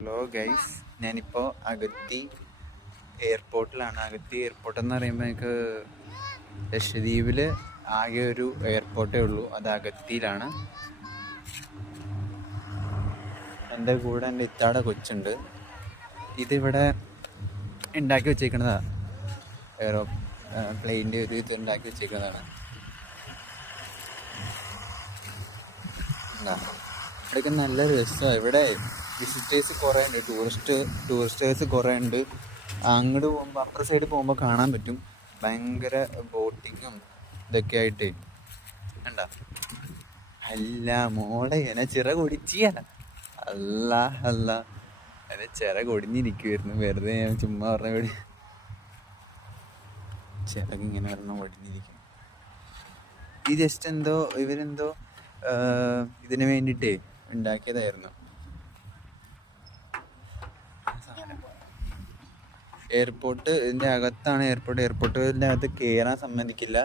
Hello guys ഞാനിപ്പോൾ Agatti എയർപോർട്ടിലാണ്. Agatti airport എന്ന് പറയുമ്പോൾ എനിക്ക് ലക്ഷദ്വീപിൽ ആകെ ഒരു എയർപോർട്ടേ ഉള്ളൂ. അത് അഗത്തിയിലാണ്. എന്റെ കൂടെ എന്റെ ഇത്താടെ കൊച്ചുണ്ട്. ഇതിവിടെ ഉണ്ടാക്കി വെച്ചേക്കുന്നതാണ് എയറോ പ്ലെയിന്റെ ഒരു ഇത് ഉണ്ടാക്കി വെച്ചേക്കുന്നതാണ്. ഇവിടെയൊക്കെ നല്ല രസമാണ് ഇവിടെ വിസിറ്റേഴ്സ് കുറേ ഉണ്ട് ടൂറിസ്റ്റ് ടൂറിസ്റ്റേഴ്സ് കുറേ ഉണ്ട്. അങ്ങോട്ട് പോകുമ്പോൾ അപ്പുറ സൈഡ് പോകുമ്പോൾ കാണാൻ പറ്റും. ഭയങ്കര ബോട്ടിങ്ങും ഇതൊക്കെ ആയിട്ട്. കണ്ട? അല്ല മോളെ എന്നെ ചിറ കൊടിച്ചിയ. അല്ല അല്ല. എന്നെ ചിറ കൊടിഞ്ഞിരിക്കുമായിരുന്നു വെറുതെ ഞാൻ ചുമ്മാ പറഞ്ഞ കൂടി ചിറക് ഇങ്ങനെ ഒരെണ്ണം ഒടിഞ്ഞിരിക്കും ഈ ജസ്റ്റ് എന്തോ ഇവരെന്തോ ഇതിന് വേണ്ടിയിട്ടേ ഉണ്ടാക്കിയതായിരുന്നു. എയർപോർട്ട് ഇതിന്റെ അകത്താണ് എയർപോർട്ട്. എയർപോർട്ടിന്റെ അകത്ത് കയറാൻ സമ്മതിക്കില്ല.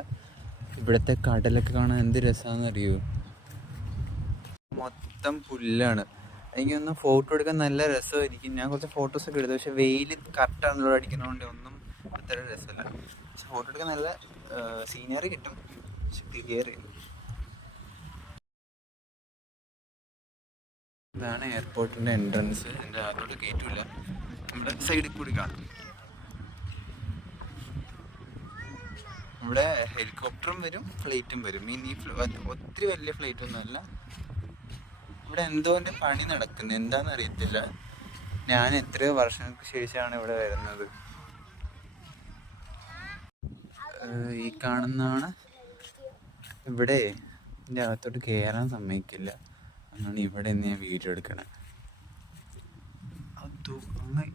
ഇവിടുത്തെ കടലൊക്കെ കാണാൻ എന്ത് രസമാണെന്ന് അറിയൂ മൊത്തം പുല്ലാണ്. എനിക്കൊന്ന് ഫോട്ടോ എടുക്കാൻ നല്ല രസമായിരിക്കും. ഞാൻ കുറച്ച് ഫോട്ടോസൊക്കെ എടുത്തു. പക്ഷെ വെയിൽ കറക്റ്റാണല്ലോ അടിക്കുന്നതുകൊണ്ട് ഒന്നും അത്ര രസമല്ല. പക്ഷെ ഫോട്ടോ എടുക്കാൻ നല്ല സീനറി കിട്ടും. പക്ഷെ ക്ലിയർ ഇതാണ് എയർപോർട്ടിന്റെ എൻട്രൻസ് എന്റെ അകത്തോട്ട് കയറ്റില്ല നമ്മുടെ സൈഡിൽ കൂടി കാണും. ഇവിടെ ഹെലികോപ്റ്ററും വരും ഫ്ലൈറ്റും വരും. ഇനി ഒത്തിരി വലിയ ഫ്ലൈറ്റ് ഒന്നുമല്ല ഇവിടെ എന്തോ എന്റെ പണി നടക്കുന്നത് എന്താണെന്ന് അറിയത്തില്ല. ഞാൻ എത്രയോ വർഷങ്ങൾക്ക് ശേഷമാണ് ഇവിടെ വരുന്നത്. ഈ കാണുന്നതാണ്. ഇവിടെ എന്റെ അകത്തോട്ട് കയറാൻ സമ്മതിക്കില്ല. അതാണ് ഇവിടെ നിന്ന് ഞാൻ വീഡിയോ എടുക്കണം. അത് അങ്ങനെ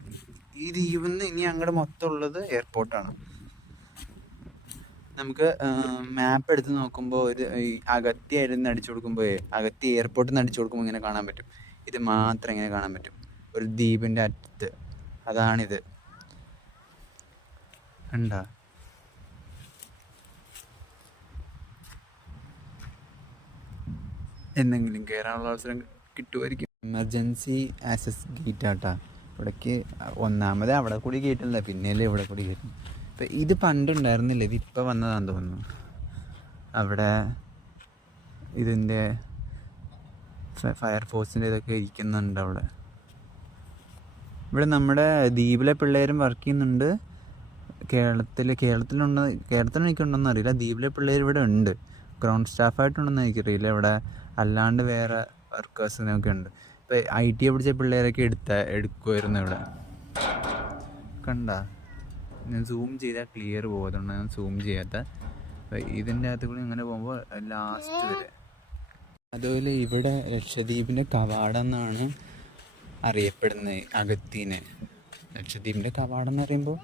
ഇത് ദ്വീപിൽ ഇനി അങ്ങോട്ട് മൊത്തം ഉള്ളത് എയർപോർട്ടാണ് നമുക്ക് മാപ്പ് എടുത്ത് നോക്കുമ്പോൾ ഒരു ഈ അഗത്തി ആയിരുന്നു അടിച്ചു കൊടുക്കുമ്പോൾ അഗത്തി എയർപോർട്ടിൽ നിന്ന് അടിച്ചു കൊടുക്കുമ്പോൾ ഇങ്ങനെ കാണാൻ പറ്റും. ഇത് മാത്രം ഇങ്ങനെ കാണാൻ പറ്റും. ഒരു ദ്വീപിന്റെ അറ്റത്ത്. അതാണിത്. ഉണ്ടോ എന്തെങ്കിലും കയറാനുള്ള അവസരം കിട്ടുമായിരിക്കും എമർജൻസി ആക്സസ് ഗേറ്റ് ആട്ടാ. ഇവിടേക്ക് ഒന്നാമത് അവിടെ കൂടി ഗേറ്റ് കയറ്റില്ല പിന്നെയല്ലേ ഇവിടെ കൂടി കയറ്റും ഇപ്പം ഇത് പണ്ടുണ്ടായിരുന്നില്ല ഇത് ഇപ്പം വന്നതാണെന്ന് തോന്നുന്നു. അവിടെ ഇതിന്റെ ഫയർഫോഴ്സിന്റെ ഇതൊക്കെ ഇരിക്കുന്നുണ്ട് അവിടെ. ഇവിടെ നമ്മുടെ ദ്വീപിലെ പിള്ളേരും വർക്ക് ചെയ്യുന്നുണ്ട്. കേരളത്തിൽ കേരളത്തിലുണ്ട് കേരളത്തിൽ എനിക്കുണ്ടോയെന്ന് അറിയില്ല. ദ്വീപിലെ പിള്ളേർ ഇവിടെ ഉണ്ട്. ഗ്രൗണ്ട് സ്റ്റാഫായിട്ടുണ്ടെന്ന് എനിക്കറിയില്ല. ഇവിടെ അല്ലാണ്ട് വേറെ വർക്കേഴ്സിനൊക്കെ ഉണ്ട്. ഇപ്പോൾ ഐ ടി പഠിച്ച പിള്ളേരൊക്കെ എടുത്ത എടുക്കുമായിരുന്നു ഇവിടെ. കണ്ട? ഞാൻ സൂം ചെയ്താൽ ക്ലിയർ പോകുന്നുണ്ട് ഞാൻ സൂം ചെയ്യാത്ത. ഇതിന്റെ അകത്ത് കൂടി ഇങ്ങനെ പോകുമ്പോൾ ലാസ്റ്റ് വരെ. അതുപോലെ ഇവിടെ ലക്ഷദ്വീപിന്റെ കവാടം എന്നാണ് അറിയപ്പെടുന്നത് അകത്തിനെ ലക്ഷദ്വീപിന്റെ കവാടം എന്ന് പറയുമ്പോൾ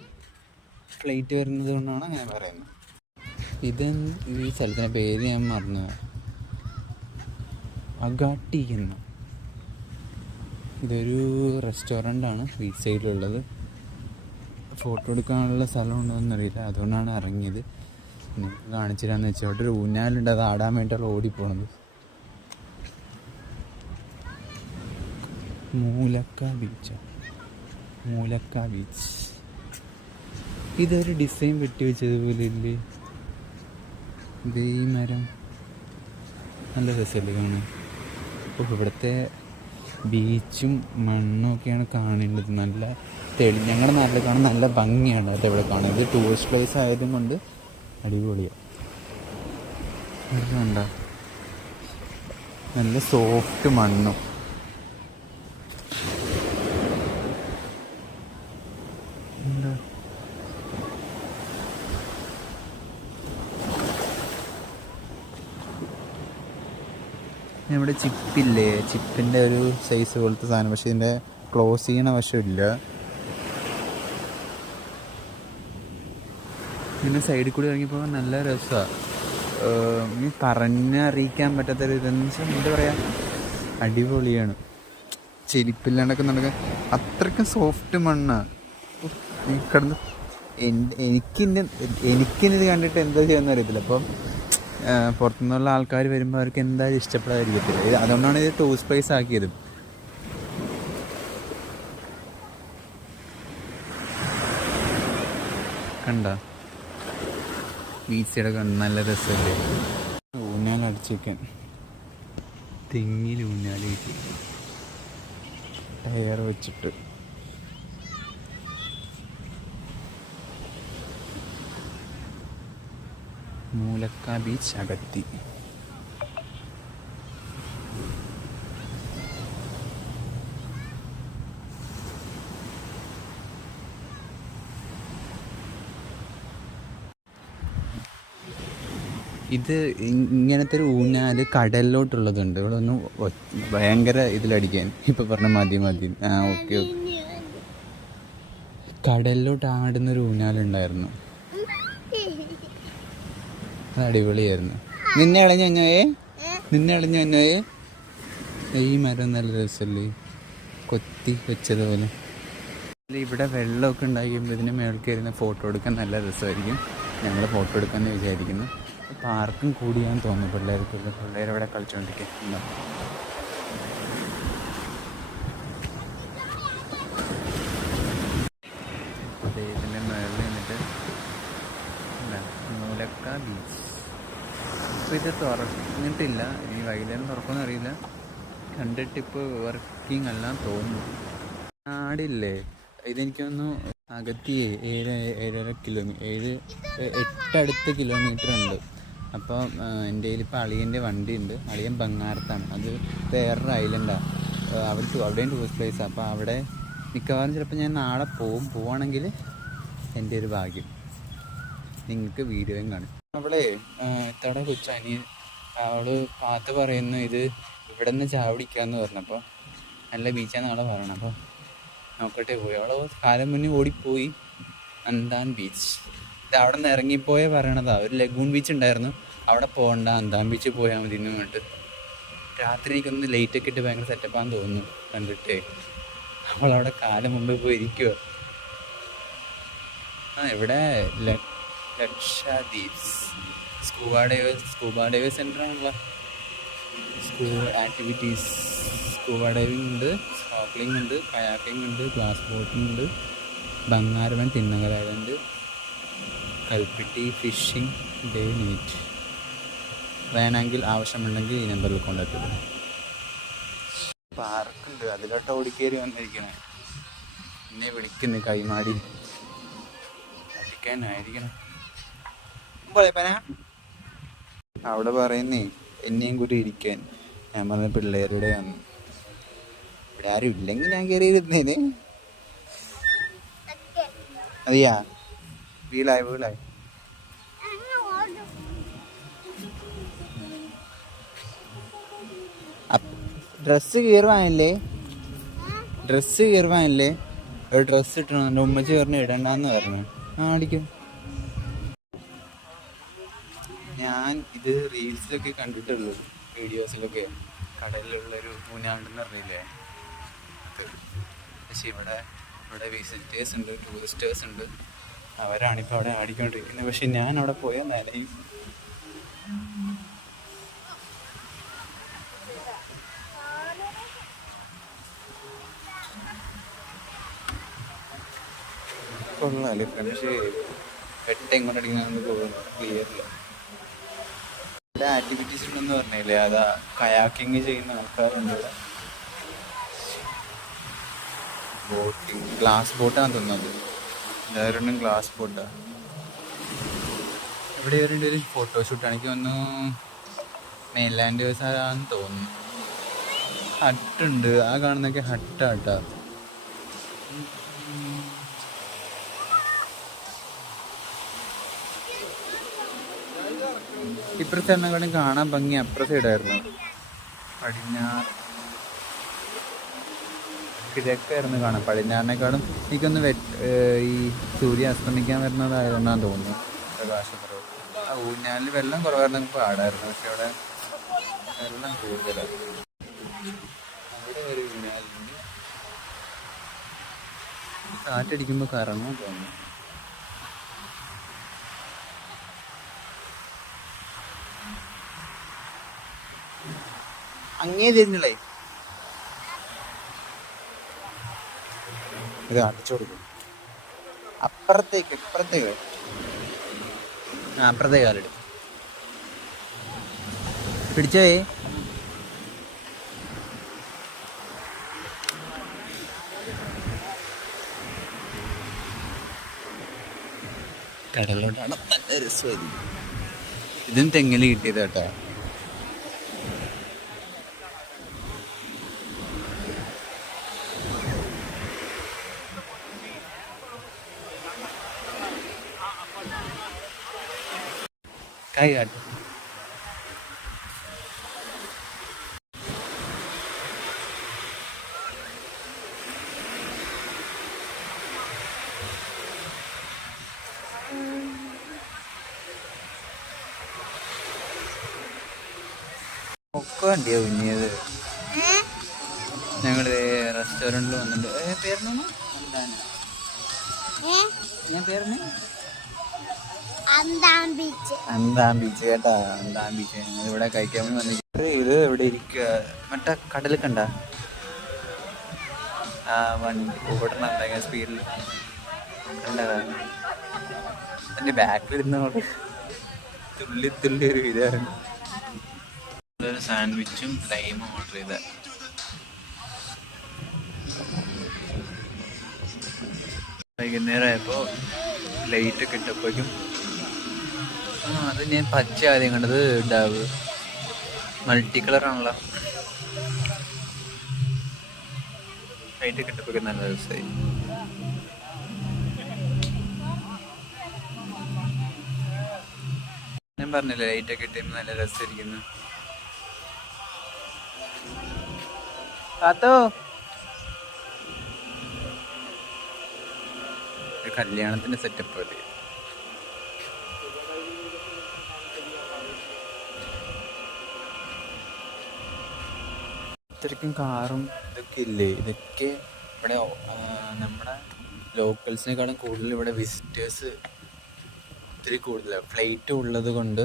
ഫ്ലൈറ്റ് വരുന്നത് കൊണ്ടാണ് അങ്ങനെ പറയുന്നത്. ഇത് ഈ സ്ഥലത്തിന്റെ പേര് ഞാൻ മറന്നു. അഗാട്ടി എന്ന്. ഇതൊരു റെസ്റ്റോറന്റ് ആണ് ബീച്ച് സൈഡിലുള്ളത് ഫോട്ടോ എടുക്കാനുള്ള സ്ഥലം ഉണ്ടോയെന്ന് അറിയില്ല അതുകൊണ്ടാണ് ഇറങ്ങിയത്. നിങ്ങൾക്ക് കാണിച്ചു തരാമെന്ന് വെച്ചാൽ അവിടെ ഒരു ഊഞ്ഞാലുണ്ട്. അത് ആടാൻ വേണ്ടിയുള്ള ഓടിപ്പോണത്. മൂലക്ക ബീച്ച് മൂലക്ക ബീച്ച് ഇതൊരു ഡിസൈൻ വെട്ടി വെച്ചതുപോലെ ഇല്ലേ? ഇതേ മരം. നല്ല രസമല്ലേ കാണാൻ. ഇവിടുത്തെ ബീച്ചും മണ്ണും ഒക്കെയാണ് കാണേണ്ടത്. നല്ല തെളി ഞങ്ങളുടെ നാട്ടിൽ കാണാൻ നല്ല ഭംഗിയാണ് അത് ഇവിടെ കാണുന്നത് ഇത് ടൂറിസ്റ്റ് പ്ലേസ് ആയതും കൊണ്ട് അടിപൊളിയാണ് നല്ല സോഫ്റ്റ് മണ്ണും. ഇവിടെ ചിപ്പില്ലേ ചിപ്പിന്റെ ഒരു സൈസ് പോലത്തെ സാധനം. പക്ഷെ ഇതിന്റെ ക്ലോസ് ചെയ്യണ വശമില്ല പിന്നെ സൈഡിൽ കൂടി ഇറങ്ങിയപ്പോൾ നല്ല രസമാണ് പറഞ്ഞറിയിക്കാൻ പറ്റാത്ത ഒരു ഇതെന്ന് വെച്ചാൽ എന്താ പറയുക അടിപൊളിയാണ്. ചെരിപ്പില്ലാണ്ടൊക്കെ നടക്കാൻ അത്രയ്ക്കും സോഫ്റ്റ് മണ്ണാണ് കിടന്ന് എനിക്കിന്റെ ഇത് കണ്ടിട്ട് എന്താ ചെയ്യുന്ന അറിയത്തില്ല. അപ്പം പുറത്തുനിന്നുള്ള ആൾക്കാർ വരുമ്പോൾ അവർക്ക് എന്തായാലും ഇഷ്ടപ്പെടാതിരിക്കത്തില്ല. ഇത് അതുകൊണ്ടാണ് ഇത് ടൂറിസ്റ്റ് പ്ലേസ് ആക്കിയത്. കണ്ടോ? ബീച്ചിയുടെ കണ്ട് നല്ല രസമല്ലേ ഊഞ്ഞാൽ അടിച്ചേക്കാൻ തെങ്ങിൽ ഊഞ്ഞാൽ കിട്ടി ടയർ വെച്ചിട്ട്. മൂലക്ക ബീച്ച് അകത്തി. ഇത് ഇങ്ങനത്തെ ഒരു ഊഞ്ഞാൽ കടലിലോട്ടുള്ളതുണ്ട്. ഇവിടെ ഒന്ന് ഭയങ്കര ഇതിലടിക്കാൻ. ഇപ്പം പറഞ്ഞ മതി മതി. ആ ഓക്കെ ഓക്കെ. കടലിലോട്ട് ആടുന്നൊരു ഊഞ്ഞാലുണ്ടായിരുന്നു. അത് അടിപൊളിയായിരുന്നു. നിന്നെ ഇളഞ്ഞു കഴിഞ്ഞോയേ നിന്നെ ഇളഞ്ഞു കഴിഞ്ഞോയേ ഈ മരം നല്ല രസമല്ലേ? കൊത്തി വെച്ചതുപോലെ. ഇവിടെ വെള്ളമൊക്കെ ഉണ്ടാക്കിയപ്പോൾ ഇതിന് മേളിൽ ഫോട്ടോ എടുക്കാൻ നല്ല രസമായിരിക്കും. ഞങ്ങൾ ഫോട്ടോ എടുക്കാമെന്ന് വിചാരിക്കുന്നു. പാർക്കും കൂടിയാന്ന് തോന്നുന്നു. പിള്ളേർക്ക് പിള്ളേർ ഇവിടെ കളിച്ചുകൊണ്ടിരിക്കുന്നു അതെ ഇതിന്റെ നിന്നിട്ട് എന്താ ബീച്ച് ഇപ്പോൾ ഇത് തുറന്നിട്ടില്ല. ഇനി വൈകുന്നേരം തുറക്കുമെന്ന് അറിയില്ല. കണ്ടിട്ട് ഇപ്പോൾ വർക്കിംഗ് അല്ല തോന്നുന്നു. ആടില്ലേ? ഇതെനിക്കൊന്നു അകത്തി ഏഴ് ഏഴര കിലോമീറ്റർ ഏഴ് എട്ടടുത്ത് കിലോമീറ്റർ ഉണ്ട്. അപ്പോൾ എന്റെ ഇപ്പോൾ അളിയന്റെ വണ്ടി ഉണ്ട് അളിയൻ ബംഗാരത്താണ്. അത് വേറൊരു ഐലൻഡാണ് അവിടെ അവിടെയും ടൂറിസ്റ്റ് പ്ലേസാണ് അപ്പോൾ അവിടെ മിക്കവാറും ചിലപ്പോൾ ഞാൻ നാളെ പോവും. പോവാണെങ്കിൽ എന്റെ ഒരു ഭാഗ്യം. നിങ്ങൾക്ക് വീഡിയോയും കാണും. അവളെ തട കൊച്ചനി അവൾ പാത്ത് പറയുന്നു ഇത് ഇവിടെ നിന്ന് ചാവടിക്കാന്ന് പറഞ്ഞപ്പോൾ നല്ല ബീച്ചാണ് അവളെ പറയണം. അപ്പോൾ നോക്കട്ടെ പോയി. അവളെ കാലം മുന്നേ ഓടിപ്പോയി. അന്താൻ ബീച്ച്. അവിടെ നിന്ന് ഇറങ്ങിപ്പോയേ പറയണതാ ഒരു ലഗൂൺ ബീച്ച് ഉണ്ടായിരുന്നു. അവിടെ പോകണ്ട അന്താം ബീച്ച് പോയാൽ മതി എന്ന് പറഞ്ഞിട്ട്. രാത്രി എനിക്കൊന്ന് ലൈറ്റ് ഒക്കെ ഇട്ട് ഭയങ്കര സെറ്റപ്പാന്ന് തോന്നുന്നു കണ്ടിട്ടേ. അവളവിടെ കാലം മുമ്പേ പോയി ഇരിക്കുക ആ ഇവിടെ ലക്ഷദ്വീപ്സ്. സ്കൂബ ഡൈവേഴ്സ് സ്കൂബ ഡൈവേഴ്സ് ആണല്ലോ. സ്കൂ ആക്ടിവിറ്റീസ് സ്കൂബ ഡൈവിംഗ് ഉണ്ട് സ്നോക്ലിംഗ് ഉണ്ട് കയാക്കിംഗ് ഉണ്ട് ഗ്ലാസ് ബോട്ടിംഗ് ഉണ്ട് ബംഗാരവൻ island Kalpitti fishing day NEET. വേണമെങ്കിൽ ആവശ്യമുണ്ടെങ്കിൽ ഈ നമ്പറിൽ കോണ്ടാക്ട് ചെയ്തു. പാർക്കുണ്ട്. അതിലോട്ട് ഓടിക്കേറി വന്നിരിക്കണേ. എന്നെ വിളിക്കുന്നു കൈമാടി അടിക്കാനായിരിക്കണം അവിടെ പറയുന്നേ എന്നെയും കൂടി ഇരിക്കാൻ. ഞാൻ പറഞ്ഞ പിള്ളേരുടെ ആണ് ഇവിടെ ആരും ഇല്ലെങ്കിൽ ഞാൻ കയറിയിരുന്നേനെ അതെയാ? അറിയാ വീലായി വീലായി ഡ്രസ്സ് കീറുവാനല്ലേ ഡ്രസ്സ് കീറുവാനല്ലേ ഒരു ഡ്രസ്സ് ഇട്ടണം എന്റെ ഉമ്മച്ചി പറഞ്ഞ് ഇടണ്ടെന്ന് പറഞ്ഞു. ആ അടിക്കും. ഞാൻ ഇത് റീൽസിലൊക്കെ കണ്ടിട്ടുള്ളൂ വീഡിയോസിലൊക്കെ കടലിലുള്ളൊരു ഊഞ്ഞാണ്ടെന്ന് അറിയില്ലേ അത്. പക്ഷെ ഇവിടെ ഇവിടെ വിസിറ്റേഴ്സ് ഉണ്ട് ടൂറിസ്റ്റേഴ്സ് ഉണ്ട്. അവരാണിപ്പോൾ അവിടെ ആടിക്കൊണ്ടിരിക്കുന്നത്. പക്ഷെ ഞാൻ അവിടെ പോയ നിലയും കൊള്ളാൽ പക്ഷേ വെട്ട എങ്ങോട്ട് അടിക്കുന്ന ക്ലിയറില്ല ഇവിടെ ആക്ടിവിറ്റീസ് ഉണ്ടെന്ന് പറഞ്ഞില്ലേ? അതാ കയാക്കിങ് ചെയ്യുന്ന ആൾക്കാരുണ്ട്. ബോട്ടിങ് ഗ്ലാസ് ബോട്ടാണ് തോന്നുന്നത്. എല്ലാവരും ഗ്ലാസ് ബോട്ടാ ഇവിടെ ഇവരുടെ ഒരു ഫോട്ടോഷൂട്ട് എനിക്ക് ഒന്ന് മെയിൻലാൻഡ് ആണെന്ന് തോന്നുന്നു. ഹട്ടുണ്ട് ആ കാണുന്നൊക്കെ ഹട്ടാട്ടാ ഇപ്പുറത്തെ എണ്ണകളും കാണാൻ ഭംഗി. അപ്പുറത്തെ ഇടായിരുന്നു. പടിഞ്ഞാറ് കിഴക്കായിരുന്നു കാണാം പടിഞ്ഞാറിനേക്കാളും എനിക്കൊന്ന് ഈ സൂര്യ അസ്തമിക്കാൻ വരുന്നതായതുകൊണ്ടാണ് തോന്നുന്നു. പ്രകാശക്കുറവ് ആ ഊഞ്ഞാലിൽ വെള്ളം കുറവായിരുന്നു നമുക്ക് പാടായിരുന്നു. പക്ഷെ അവിടെ വെള്ളം കൂടുതലാണ് അവിടെ ഒരു ഊഞ്ഞാലുണ്ട്. കാറ്റടിക്കുമ്പോൾ കറങ്ങാൻ തോന്നുന്നു. അങ്ങേ തിരിഞ്ഞില്ലേ ഇത് അടിച്ചു കൊടുക്കും. അപ്പുറത്തേക്ക് ഇപ്പുറത്തേക്ക്. ആ അപ്പുറത്തേക്ക് കാലെടുക്കും പിടിച്ചേ കടലോട്ടാണ് നല്ല രസമായിരിക്കും. ഇതും തെങ്ങിൽ കിട്ടിയത് കേട്ടോ. കൈ കാട്ട് ഒക്കെ വണ്ടിയാ കുഞ്ഞിയത് ഞങ്ങൾ റെസ്റ്റോറന്റിൽ വന്നിട്ടുണ്ട് ഞാൻ പേരിന് അന്താം ബീച്ച്. കേട്ടാ അന്താം ബീച്ച്. ഞങ്ങൾ ഇവിടെ കഴിക്കാൻ വേണ്ടി വന്നിട്ട് ഇത് ഇവിടെ ഇരിക്കുക മറ്റേ കടൽ കണ്ട? ആ വണ്ടി ഓടണം എന്താ സ്പീഡിൽ കണ്ടതാ. എന്റെ ബാക്കിൽ ഇരുന്ന തുള്ളി തുള്ളി ഒരു ഒരു സാൻഡ്വിച്ചും ലൈമും ഓർഡർ ചെയ്ത വൈകുന്നേരം ആയപ്പോൾ ലൈറ്റ് ഒക്കെ ഇട്ടപ്പോഴേക്കും ആ അത് ഞാൻ പച്ച ആദ്യം കണ്ടത് ഡാവ്. മൾട്ടി കളർ ആണല്ലോ ലൈറ്റ് ഒക്കെ ഇട്ടപ്പോഴേക്കും നല്ല രസമായി ഞാൻ പറഞ്ഞില്ലേ ലൈറ്റ് ഒക്കെ ഇട്ടുമ്പോൾ നല്ല രസമായിരിക്കുന്നു. ഒരു കല്യാണത്തിന്റെ സെറ്റപ്പ് പോലെ. ഇത്രയ്ക്കും കാറും ഇതൊക്കെ ഇല്ലേ? ഇതൊക്കെ ഇവിടെ നമ്മുടെ ലോക്കൽസിനെക്കാളും കൂടുതൽ ഇവിടെ വിസിറ്റേഴ്സ് ഒത്തിരി കൂടുതലാണ് ഫ്ലൈറ്റ് ഉള്ളത് കൊണ്ട്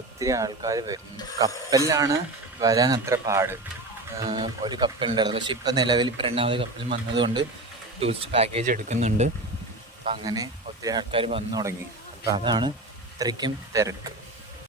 ഒത്തിരി ആൾക്കാർ വരുന്നു കപ്പലിലാണ് വരാൻ അത്ര പാട്. ഒരു കപ്പലുണ്ടായിരുന്നു പക്ഷെ ഇപ്പം നിലവിൽ ഇപ്പം രണ്ടാമത് കപ്പൽ വന്നതുകൊണ്ട് ടൂറിസ്റ്റ് പാക്കേജ് എടുക്കുന്നുണ്ട്. അപ്പം അങ്ങനെ ഒത്തിരി ആൾക്കാർ വന്നു തുടങ്ങി. അപ്പം അതാണ് ഇത്രയ്ക്കും തിരക്ക്.